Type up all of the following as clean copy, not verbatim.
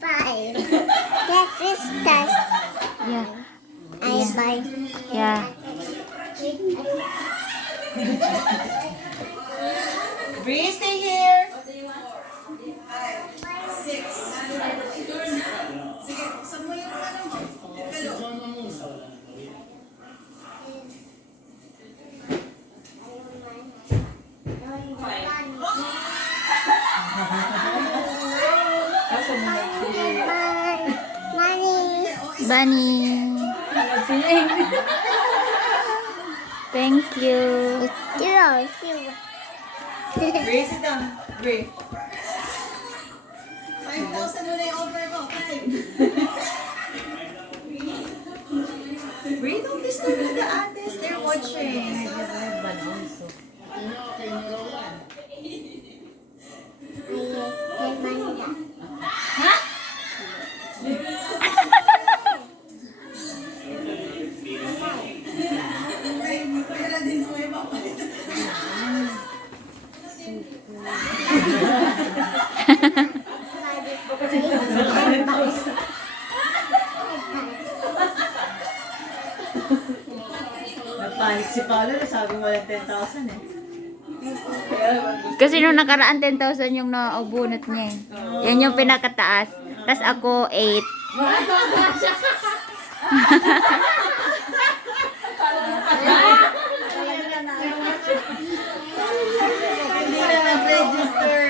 Five. That is test. Yeah. I buy. Yeah. Bree, stay here. Money. Bunny. Thank you. Zero. Bree, sit down. Bree. 5,000 na yung offer mo. Bree, don't disturb the aunties. They're watching. Napanik si Paolo. Sabi mo lang 10,000 eh. Kasi nung nakaraan 10,000 yung naubunot niya eh. Yan yung pinakataas. Tapos ako 8. Hindi na nag-register.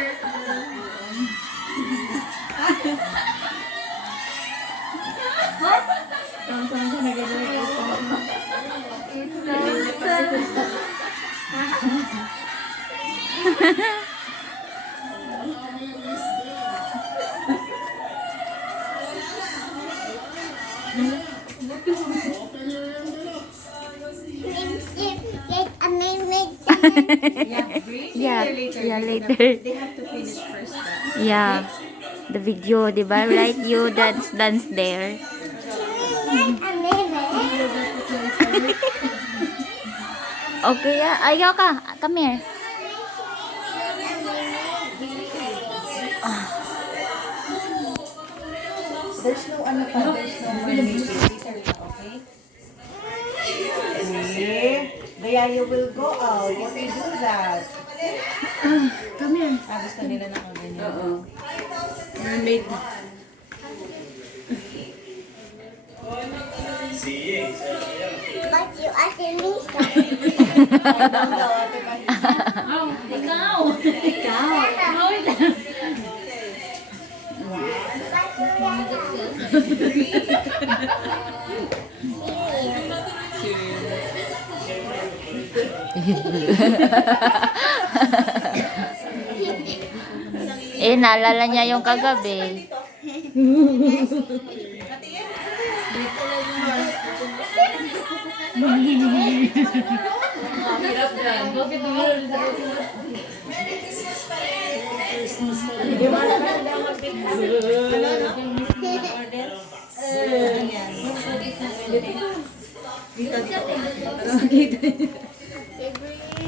Yeah, Bree, see Yeah, you later. yeah, later. They have to finish first. Yeah. The video, di ba? Right? You dance there. Okay, yeah. Ayaw ka. Come here. There's no ano pa. There's no more music. These are not, okay? The yaya will go out if you do that. Come here. Gusto nila na kung ganyan. Oo. Mermaid. But you asking me Eh, naalala niya yung kagabi.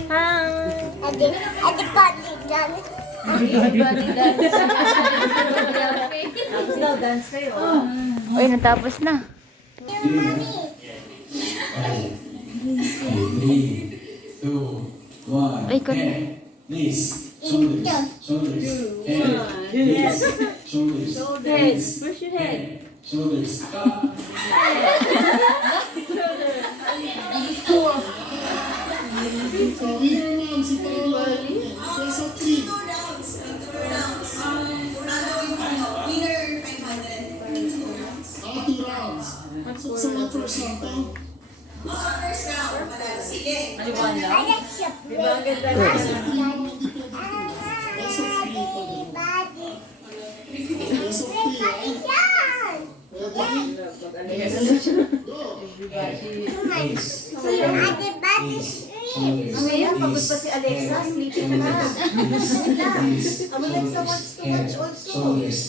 At the party done. Tapos daw, dance kayo. Uy, natapos na. Mommy. 3, 2, 1. Ay, kun- Knees, shoulders, shoulders, head, knees, shoulders, knees, Push your head. shoulders. Alexa, Diba ang ganda na? Mamaya, pagod pa si Alexa, sleeping na. Alexa wants to watch also. Shoulders.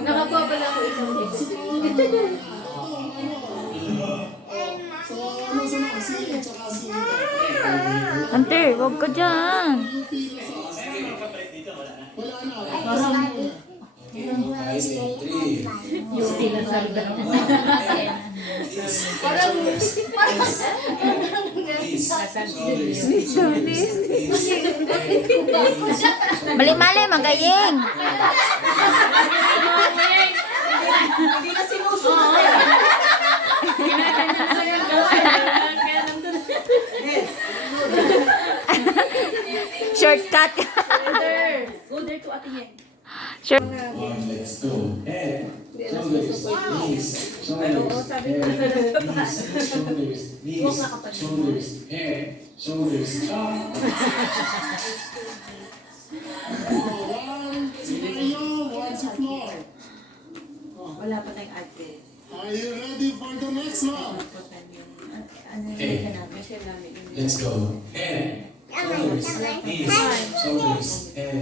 Nakakuha pala ako isang video. Ante, wag ka dyan. I say 3, Mali-mali, magayeng. Hindi na sinusunod eh. Shortcut. Go there to Ate Yen. Short. 1, let's go. Head, shoulders, knees, shoulders, head, knees, shoulders, head, shoulders, up. Wala pa tayong ate. Are you ready for the next one? Okay, let's go. Head, shoulders, knees, shoulders, head,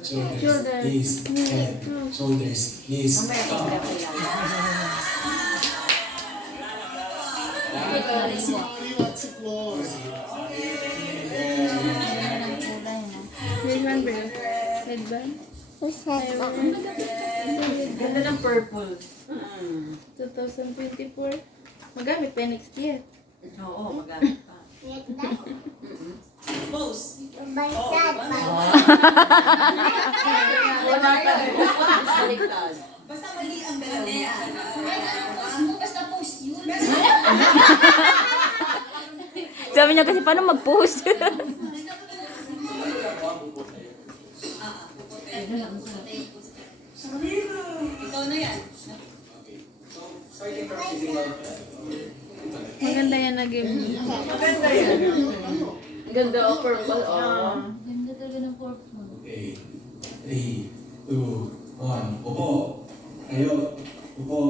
shoulders, knees, head, shoulders, knees, up. Somebody wants to floor. Ganda ng purple. 2024. Magamit pa next year. Oo, magamit pa. Baliktad pa. Wala pa rin. Baliktad. Sabi niya kasi, paano mag-post? Maganda yan na game. Ganda o purple. Ganda talaga ng purple. Okay, 3, 2, 1. Upo, tayo, upo,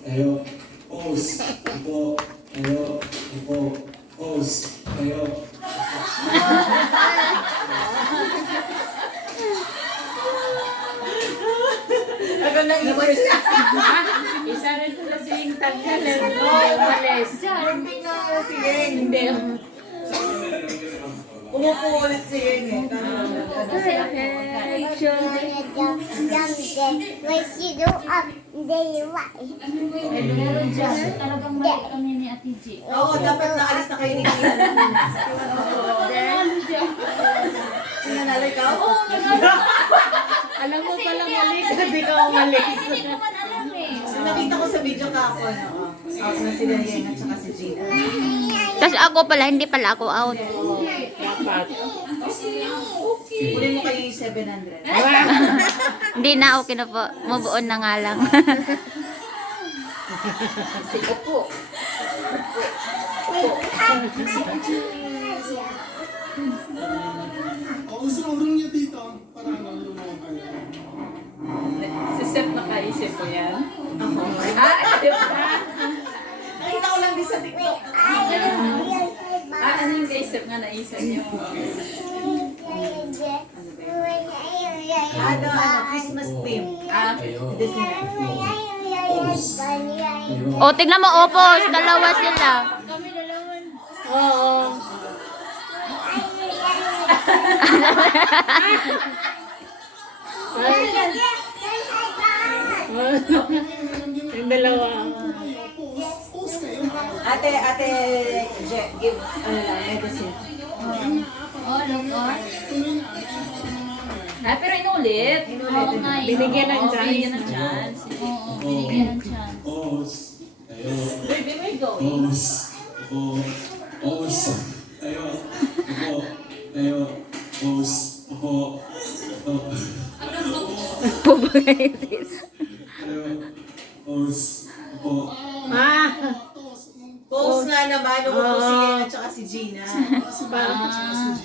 tayo, pose, upo, tayo, upo, pose, tayo. Ako nang iwas. Isa rin ko kasi yung tanggal. Umalis. Sige, hindi. Umupo ulit si Yeng eh. Kasi head, shoulder. When she do up, they right. Meron dyan. Talagang mali kami ni Ate G. Oo, dapat naalis na kayo ni Kina. Nanalo ikaw? Oo, Alam mo pala mali. Hindi ka umalis. Hindi ko man alam eh. Nakita ko sa video kahapon. Out na sila Yeng at saka si Gina. Tapos ako pala, hindi pala ako out. Kunin mo kayo yung 700. Hindi na, okay na po. Mabuon na nga lang. Si Opo. O, gusto mo niya dito para lumang kayo. Si Seth nakaisip ko yan. Ako. Nakita ko lang din sa TikTok. Ano yung naisip nga naisip niyo? Ano, Christmas theme. Disney. Pose, tayo. O, tignan mo, opos. Dalawa sila. Kami dalawan. Oo. Yung dalawa. Pose kayo. Ate, give, medicine. Oh, look, oh. Ah, pero inulit. Oo nga yun. Binigyan ng Oo, chance. binigyan ng chance. Oo, binigyan ng chance. Pose, tayo. Baby, where you going? Pose, upo, pose, tayo, upo, tayo, pose, upo, upo. Pubay. Tayo, pose, upo. Pose nga naman, umupo si Yen at saka si Gina.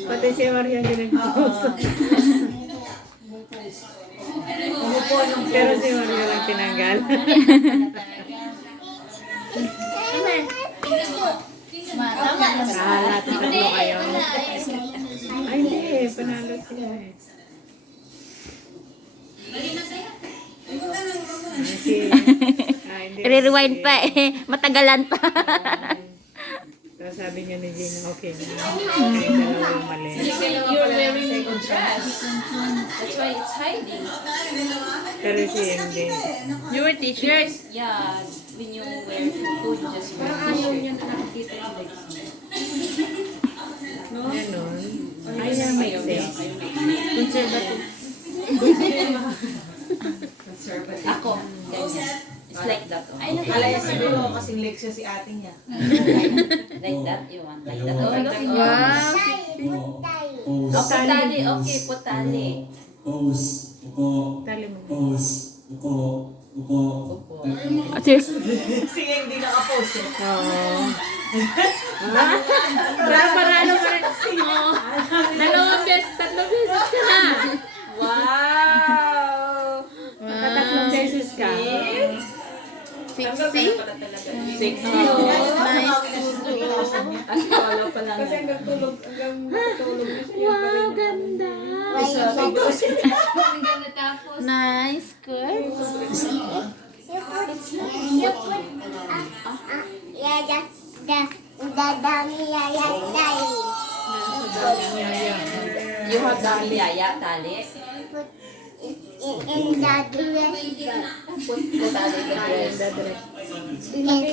Pati si Marian din Oo. Umupo nung Pero si Marian lang tinanggal. Lahat tatlo kayo. Ay, hindi. Panalo sila eh. Si... Ah, hindi. Re-rewind pa eh. Matagalan pa. Tapos sabi niya ni Gina, okay na. Okay, dalawa mali. You're wearing second dress. That's why it's hiding. Pero si hindi. You wear t-shirts? Yeah, when you wear food, just wear t-shirt. Nakikita yung legs. Ganon. Ay, yeah, make sense. Conservative. Ako, ganyan. It's like that. Alaya siguro kasing Lexia si ate niya. Like that, you want. Like that. Oh, like that. Wow. Oh, putali. Okay, putali. Pose. Upo. Tali mo. Pose. Upo. Upo. Ate, Sige, hindi nakapost eh. Oo. Para ka rin. Oo. Tatlong beses ka na. Wow! Tatlong beses ka. sexy. Sexy. Nice. Kasi wala pa lang. Kasi hanggang tulog na siya. Wow, ganda. Nice, good. You have dami yaya, tali. In the dress. Putali ka dress.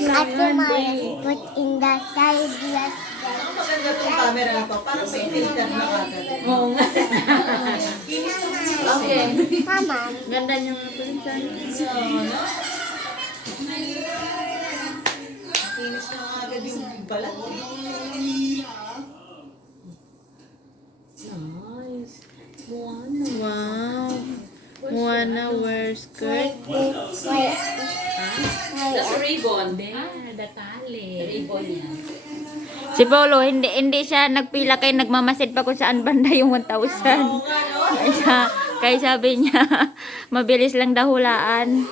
At Maya, put in the side dress. Ang maganda tong camera na to, parang may filter na agad. Oo nga. Okay. Mama, Ganda niyang tulisan. Kinis na agad yung balat. Nice. Wow. Moana wears skirt. wait. That's ribbon. Datali. Ribbon yan. Si Paulo, hindi siya nagpila kay nagmamasid pa kung saan banda yung 1,000. Kaya sabi niya, mabilis lang dahulaan.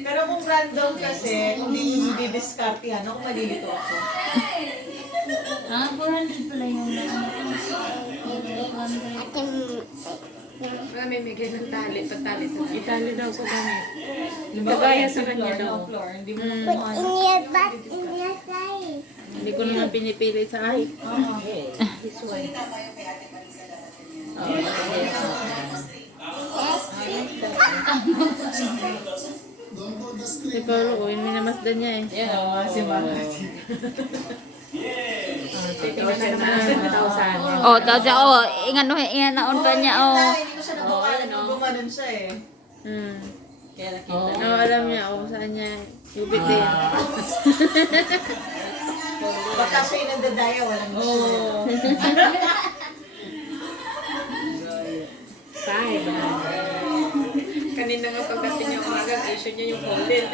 Pero kung random kasi, hindi yung didiskarte yan, ako malilito ako. Ah, 400 pala yung May bigay ng tali. Patali sa itali daw sa gamit. Kagaya sa kanya daw. Hindi mo Put in your butt in your side. Hindi ko naman pinipili sa height. this way. Si Paulo, minamasdan niya eh. Yan o, si Mama. Titingnan na naman ng 1,000. Oh, inganaon pa niya, oh. Hindi ko siya nabawalan nung gumanon siya eh. Kaya nakita. Alam niya kung saan niya yubitin. Baka siya yung nandadaya, walang gusto. Five. Kanina nga pagdating niya umaga, issue niya yung holdin.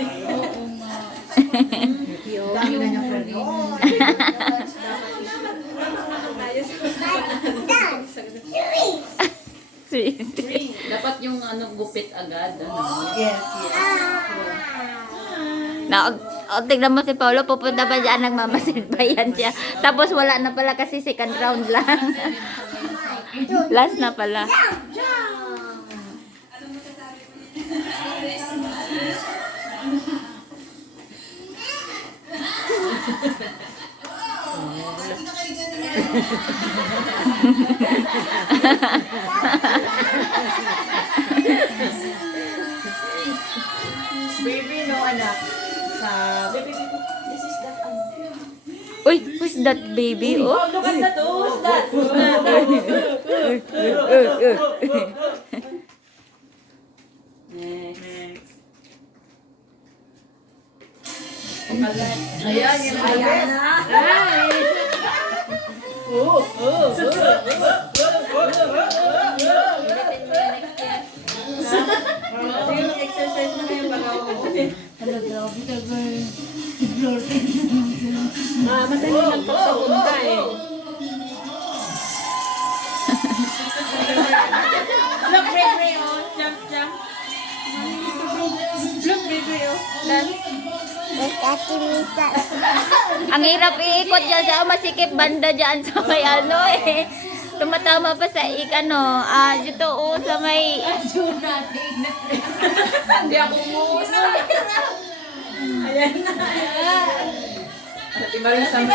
Dami na niya friend. Sweet. Dapat yung gupit agad. Yes, yes. Tignan mo si Paulo, pupunta pa dyan, nagmamasid pa yan siya. Tapos wala na pala kasi second round lang. Last na pala. Baby, no anak. Sa baby, this is that Uy, who's that baby? Oh. look at that. Who's that? Next. Ayan, yun ang best. Sige, mag-exercise na kayo para umuwi. Madali lang pagpapunta eh. Look, Ray, oh. Jump, jump. Look, Ray, oh. Dance. Ang hirap iikot dyan sa masikip banda dyan sa may ano eh. Tumatama pa sa dito sa may... Hindi ako umuusap. Ayan na. Ate Marisa mo.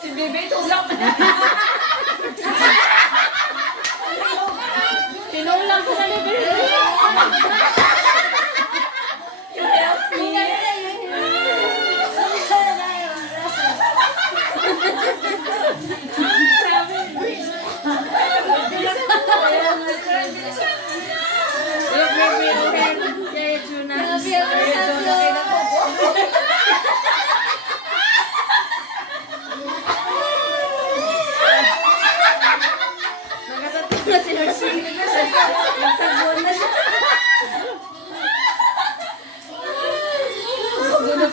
Si Bebe, tulak mo na. Tinulak ko na ni Bebe. Help me.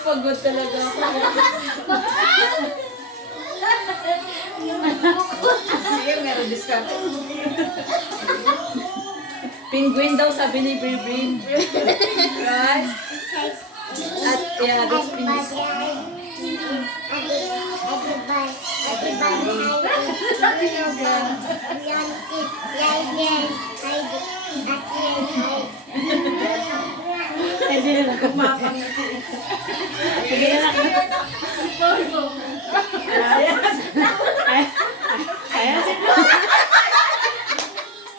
Pagod talaga ako. Sige, meron discount. Penguin daw sabi ni Birbin. Right? At yeah, that's penguin. Hindi na lang kumapang na siya. Hindi na lang.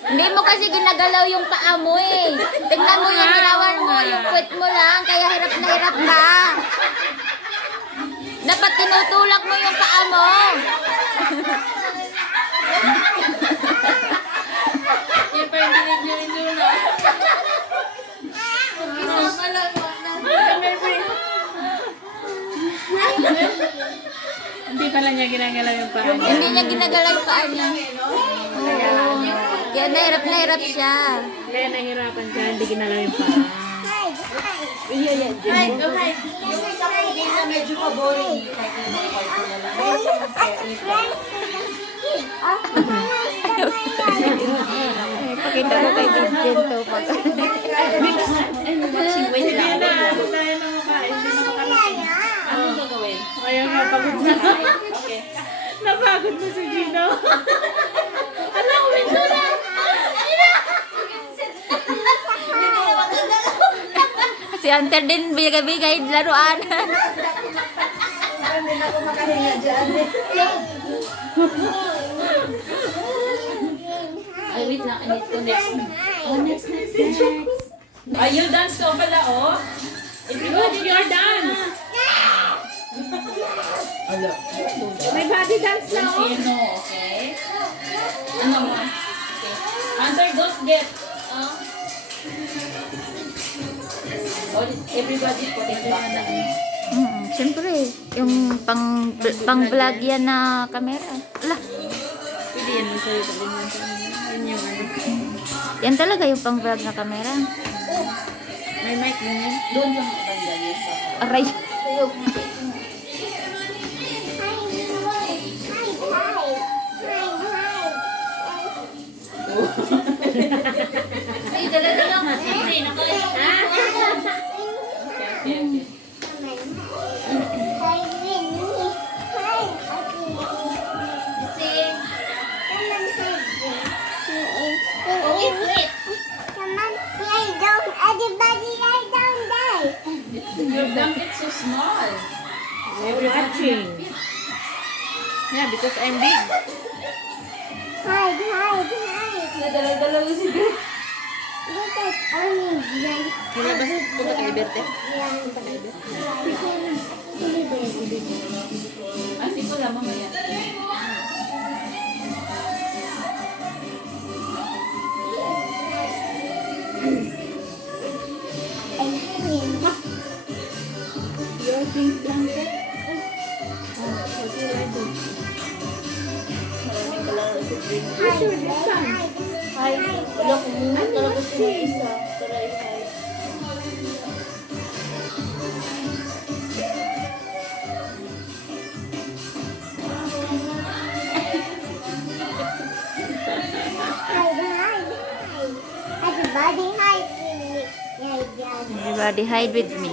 Hindi mo kasi ginagalaw yung paa mo eh. Tignan mo yung ginawan mo, yung puwet mo lang, kaya hirap na hirap ka. Dapat tinutulak mo yung paa mo. Yung pa hindi nyo na. Hindi pala niya ginagalaw yung paa niya. Hindi niya ginagalaw yung paa niya. Kaya na hirap siya. Kaya nahirapan siya, hindi ginalaw yung paa. Yung isa ko hindi na medyo pa-boring. Kahit na mga ko na lang. Pakita mo kay Vincent to. Sige na, ako tayo na makain. Hindi na makarating. Ano gagawin? Ayaw nga, pagod na. Okay. Napagod na si Gino. Alam, window na! Si Hunter din bigay-bigay laruan. Hindi na ako makahinga dyan. Ay, wait lang. I need to next. Oh, next. Ay, you dance to pala, oh. Everybody, your dance! Ala. May body dance na, oh. Sino, okay? Ano mo? Okay. Hunter, don't get. Oh, everybody put it back down. Siyempre, yung pang-vlog yan na camera. Ala, Pwede yan mo sa'yo. Yun yung ano. yan talaga yung pang-vlog na camera. May mic mo yan. Doon lang banda niya sa... Aray. Ay, dala lang kasi. Okay. Your blanket's so small. We're watching. Yeah, because I'm big. Nadala-dala mo si Bert. Nilabas ko ba kay Berte? Hindi ko lang mamaya. Your pink blanket? What's your idol? Maraming kalaro si Pink. What's your difference? Hi. Wala ko muna talaga sila isa. Tara, hi. Everybody hide with me.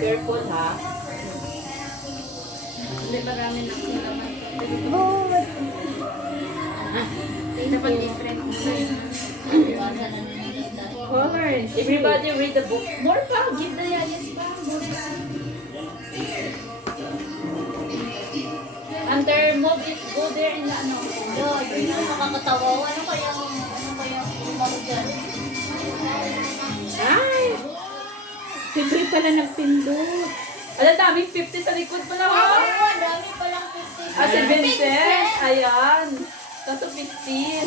Careful ha. Hindi marami na akong laman. Boot. Dapat different. Colors. Everybody read the book. More pa, give the yes pa. Under, move it, go there in the ano. Yun ang makakatawa. Ano kaya umaro dyan? Ay! Siyempre pala nagpindot. Alam, daming 50 sa likod pala ha. Oo, dami palang 50. Ah, si Vincent. Ayan. Kaso 50.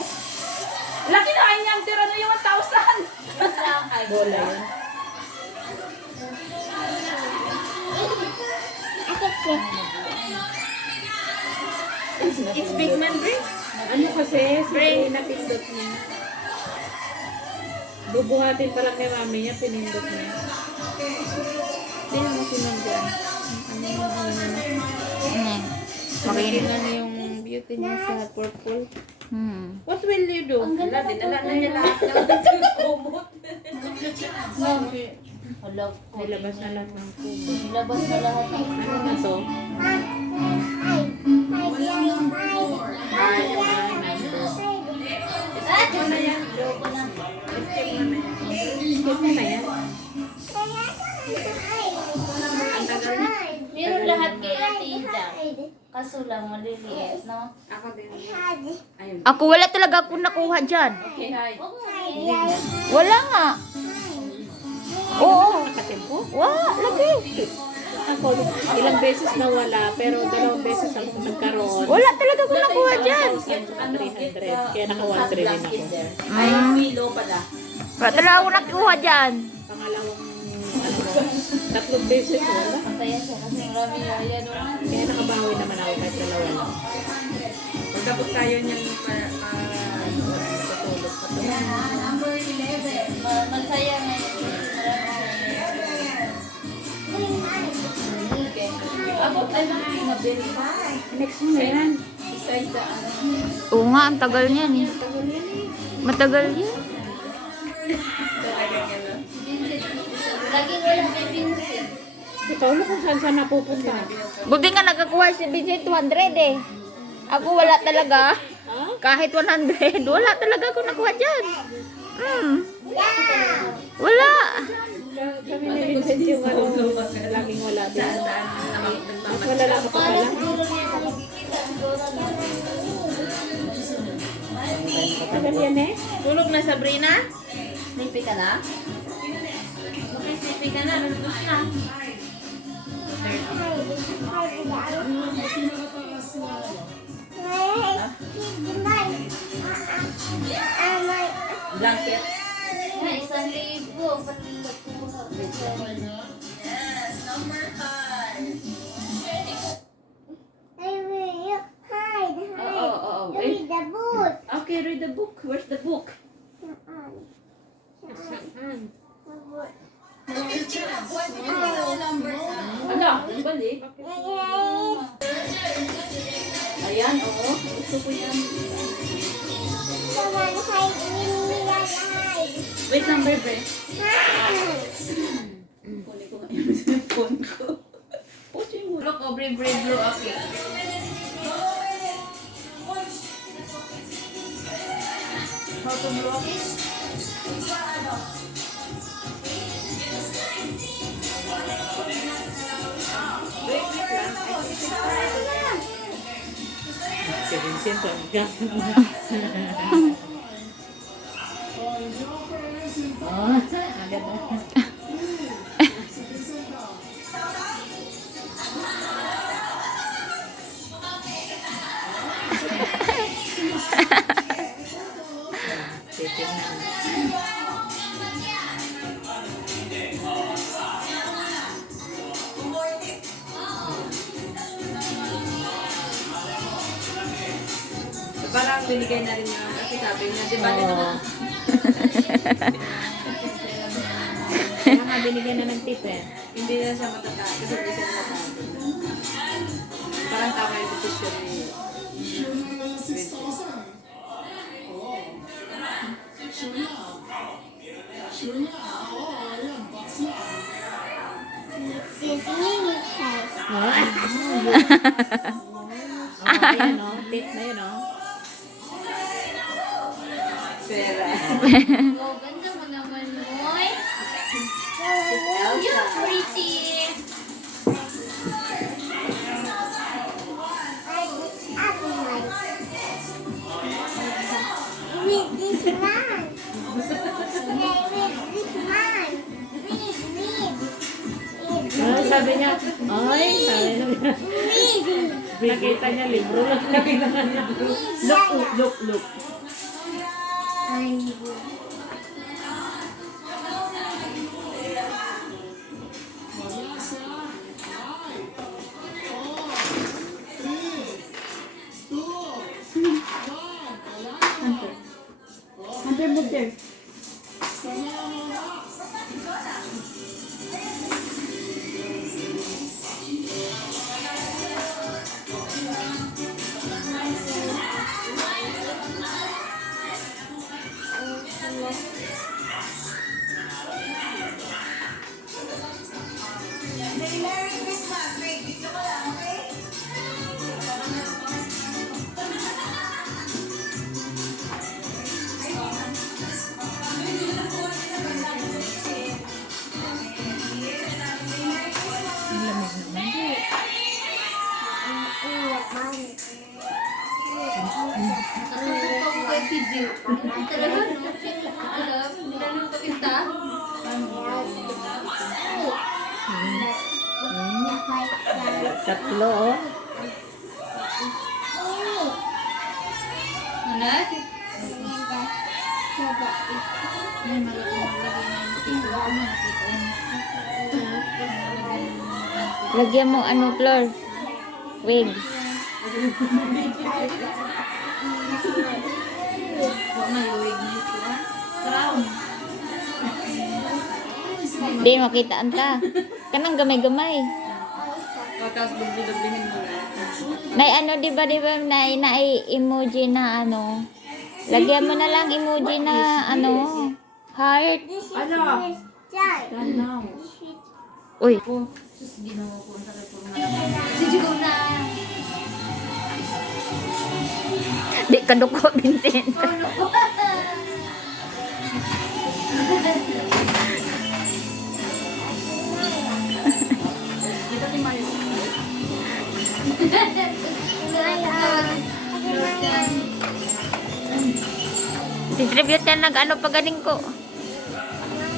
Laki na ay niyang tira na yung 1,000. Bola yun. It's big man break. Ano kasi, siyempre napindot niya. Bubuhatin pa lang ni mami niya, pinindot niya. Tingnan mo si Ma'am dyan. Makikinan yung beauty niya sa purple. What will you do? Wala, dinala na niya lahat ng kumot. Hala, Nilabas na lahat ng kumot. labas na lahat ng Ano na to? Skip mo na yan. Loko na. Skip mo na yan. Meron lahat kay Ate Ida. Kaso lang maliliit, no? Ako din. Ako wala talaga ako nakuha dyan. Okay, hi. Wala nga. Oo. Nakatempo? Wala, lagi. Ako, ilang beses na wala, pero 2 beses ang nagkaroon. Wala talaga ako nakuha dyan. 300. Kaya naka 1 din ako. Ay, Milo pala. Wala talaga ako nakuha dyan. Pangalawang, 3 beses wala. Masaya siya kasi marami yaya doon. Kaya nakabawi naman ako kahit 2 lang. Pagkapot tayo niyan para matutulog pa to. Masaya nga yun. Abot ay mga verify. Next mo na yan. Beside the ano. Oo nga, ang tagal niyan eh. Matagal yan. Lagi wala kay Vincent. Ikaw na kung saan saan napupunta. Buti nga nakakuha si Vincent 200 eh. Ako wala talaga. Kahit 100, wala talaga ako nakuha dyan. Wala. Kami ni Vincent yung laging wala din. Mas wala lang ka pa pala. Tagal yan eh. Tulog na Sabrina? Sleepy ka na? Okay, sleepy ka na. Nalabas na. Blanket. Na, 1,000. I will hide. Oo. Read the book. Okay, read the book. Where's the book? Ala, balik. Ayan, oo. Gusto ko yan. Someone hide me, hide. Wait lang, Bre. Kunin ko nga yung cellphone ko. Pucha yung Look, Aubrey, blue, okay. How to blow okay? Si Vincent talaga. Agad na. Parang binigay na rin niya kasi sabi niya, di ba? Kaya nga binigyan na ng tip eh. Hindi na siya matata. Kasi hindi siya matata. Parang tama yung decision niya. Sure na. Oo, ayan. Box na. Ayan o. Tip na yun o. Pera. Oh, ganda mo naman, Moy. You're pretty. Read this man. Okay, read this man. Read. Ah, sabi niya, ay, sabi niya. Read. Nakita niya libro lang. Nakita niya libro. Look. Hunter, move there. Talaga, no? Alam, nilanong pa kita. Tatlo, oh. Ano? Ay, lagyan mo ano, Flor? Wig. Hindi, makitaan ka. Kanang gamay-gamay. Tapos bugli-buglihin mo na. Nay, ano, di ba, emoji na ano? Lagyan mo na lang emoji na ano, heart. Ano? Ano? Uy. Si Juna. Di ka duko, Vincent. Distribute yan nag-ano pa galing ko.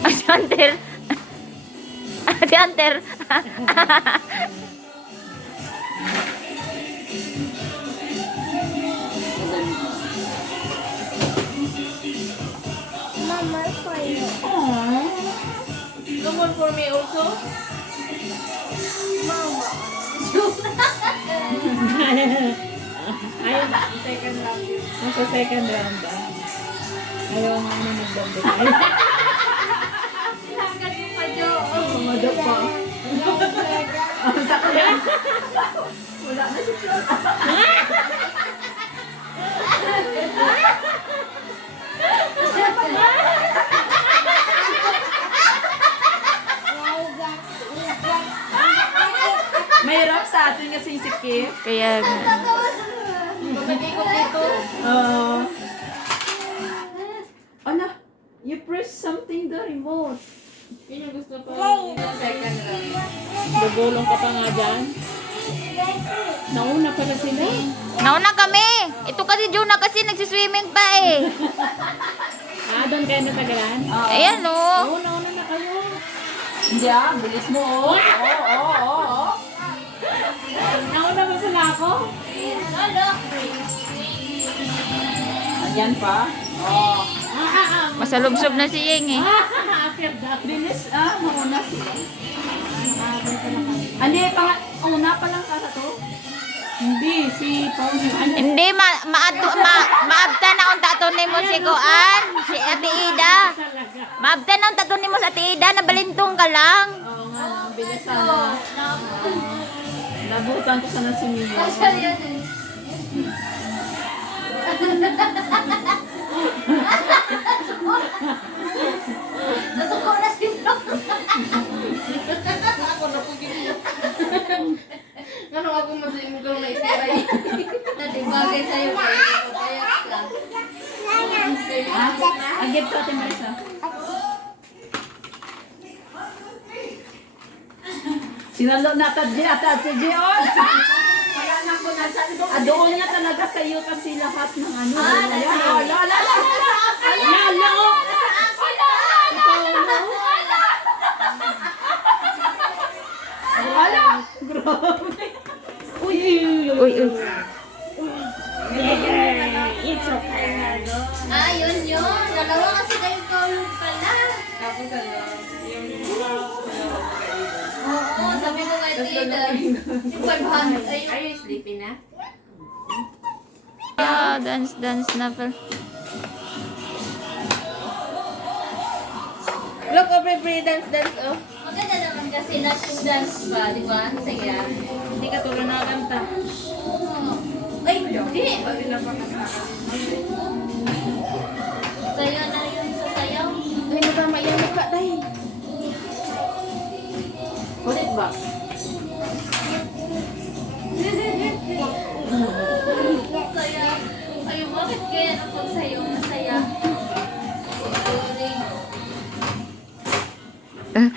Si Hunter. Si Hunter. Mama, for you. No more for me also? Ayun, second round. Nasa second round ba? Ayaw nga na nagdabit. Pumadok pa. Ang sakit. Wala na si Flor. Mahirap sa atin kasi sikip. Kaya Pagkakikot dito. Ano? You press something the remote. Yun yung gusto ko. Second round. Gugulong ka pa nga dyan. Nauna pala sila. nauna kami. Ito kasi Juna kasi nagsiswimming pa eh. Doon kayo natagalan? Ayan o. Oo, nauna na kayo. Hindi bilis mo. Nauna ba pala ako? Ayan pa. Masalubsob na si Yeng eh. Bilis, mauna sila. Hindi, una pa lang ka sa to? Hindi, si Paul. Hindi, maabta na ang tato ni mo si Kuan, si Ate Ida. Maabta na ang tato ni mo sa Ate Ida, nabalintong ka lang. Oo nga, bilis sana. Nabutan ko sana si Milo. Nasuko na si Flo. Ano ako mo daw na isipay? Dati bagay sa'yo kaya lang. Ang gift ko, Ate Marisa. Sinalo na Ate Gion. Wala na ko nasa ito. Doon niya talaga sa iyo kasi lahat ng ano. Uy, uy. It's okay. Ah, yun. Dalawa kasi kayo tulog pala. Tapos ano, Oo, sabi ko kay Tita. Yung 500. Are you sleepy na? Ah, dance na pa. Look, every dance, oh. Maganda naman kasi national dance pa, di ba? Ang saya. Hindi ka tulad na kanta. Ay, hindi. Sayo na yun sa sayaw. Ay, natama yung mukha dahil. Ulit ba? Saya. Ay, bakit kaya ang pagsayaw masaya?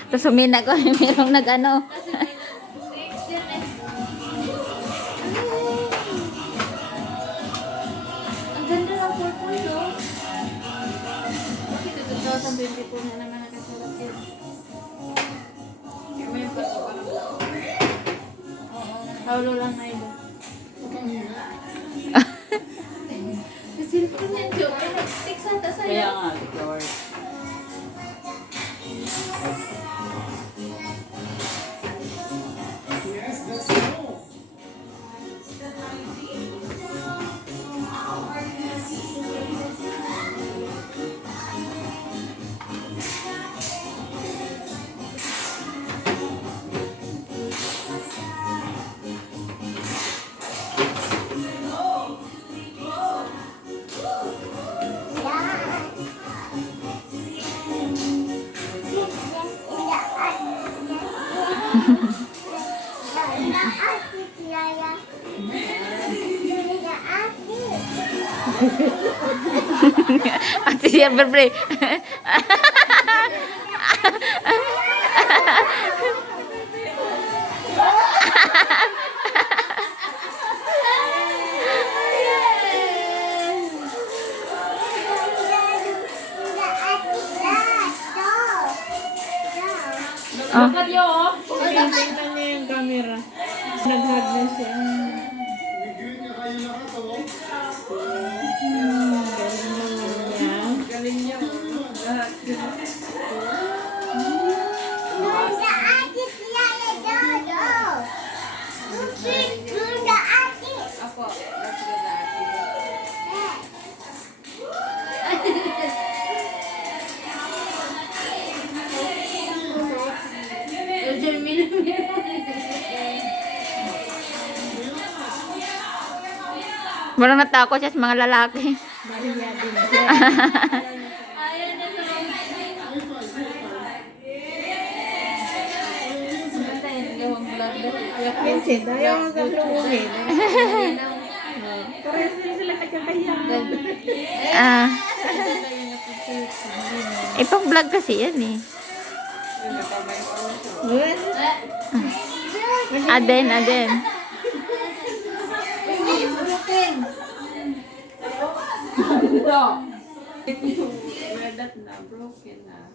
Tapos umina ko, merong nag-ano. Kasi may nag-question eh. Ang ganda ng purple, no? Bakit ito 2024 na naman nakasulat yun? Paulo lang na ito. Kasi ito na yun, Joe. Ay, nag-stick sa sa'yo. nga, Lord. Yes, let's go. Ate siya, berbre. Look at you, oh. Tingnan niya yung camera. Nag-hug na siya. Bigyan niya kayo lahat, oh. Galing niya. Lahat. Ako, let's go na ate. Parang natakot siya sa mga lalaki. Vincent, ayaw mo kang lumuhin. Parang sila nagkakayang. Ah. Ipang-vlog kasi yan eh. Aden. That na, broken na.